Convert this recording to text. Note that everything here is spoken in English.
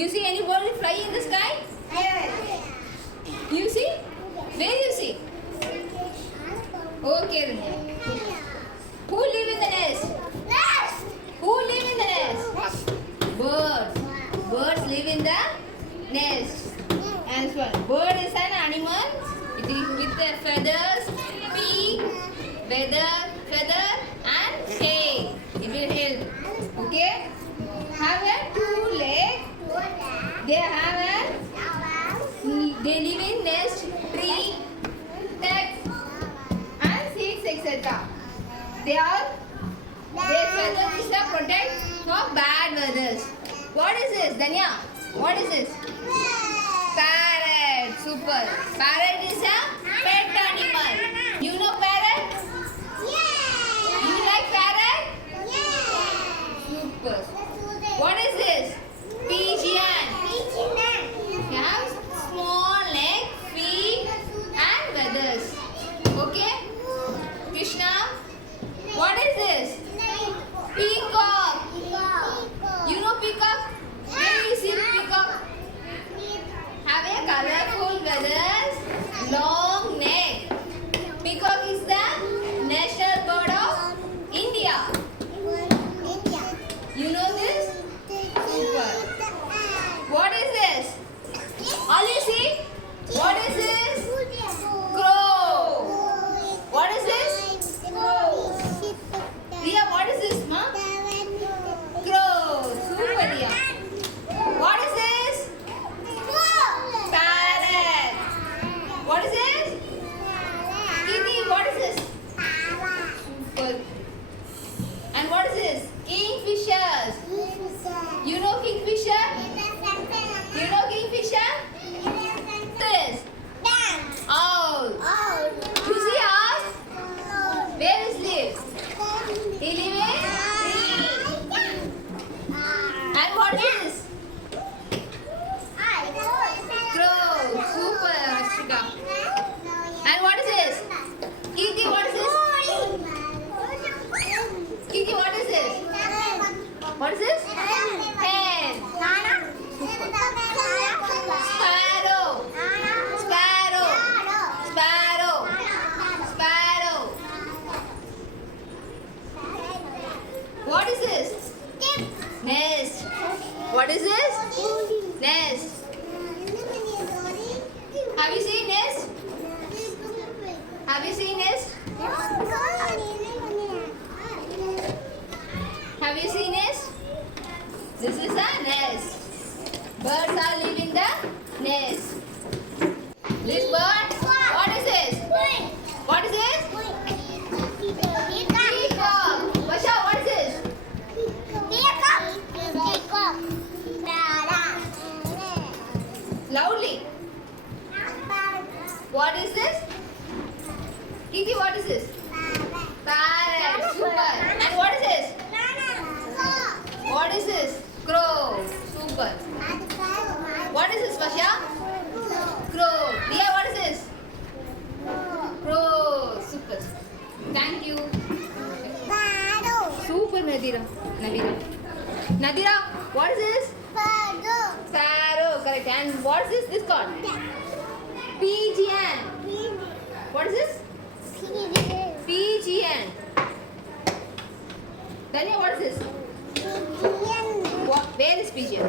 You see any bird fly in the sky? You see? Where you see? Okay, Rania. Who live in the nest? Who live in the nest? Birds. Birds live in the nest. And so bird is an animal. It is with the feathers, beak, feather and tail. It will help. Okay? Have a 2 legs. They live in nest, tree, text and seeds, etc. Their feathers is to protect from bad weathers. What is this, Danya? What is this? Parrot. Super. Parrot is a pet animal. You know parrot? You like parrot? Super. What is this? Pigeon. It has small leg, feet and feathers. Okay? Krishna? What is this? Peacock. You know peacock? Where is it, peacock? Have a colorful feathers, long neck. Peacock is the national bird of India. You know this? Super. What is this? All you see? What is this? Crow. What is this? Riya, what is this, ma? Crow. Super, Riya. What is this? Parrot. What is this? Kitty, what is this? Super. And what is this? Kingfishers. You know kingfisher? You know kingfisher? This. Owl. You see owl? Where is live? He live in tree. And what is this? Crow. Super, Ashika. And what is this? Kitty, what is this? Kitty, what is this? What is this? Hen. Sparrow. Sparrow. Sparrow. Sparrow. What is this? Nest. What is this? Nest. Have you seen nest? Have you seen nest? Have you seen nest? This is a nest. Birds are living the nest. This bird, what is this? What is this? Peacock. Vasha, what is this? Loudly. What is this? Kitty, what is this? Parrot. Super. And what is this? What is this? Crow. Super. What is this, Vasha? Crow. Riya, what is this? Crow. Super. Thank you. Super, Nadira. Nadira, what is this? Sparrow. Correct. And what is this? This called? Pigeon. What is this? Pigeon. Danya, what is this? Where is pigeon?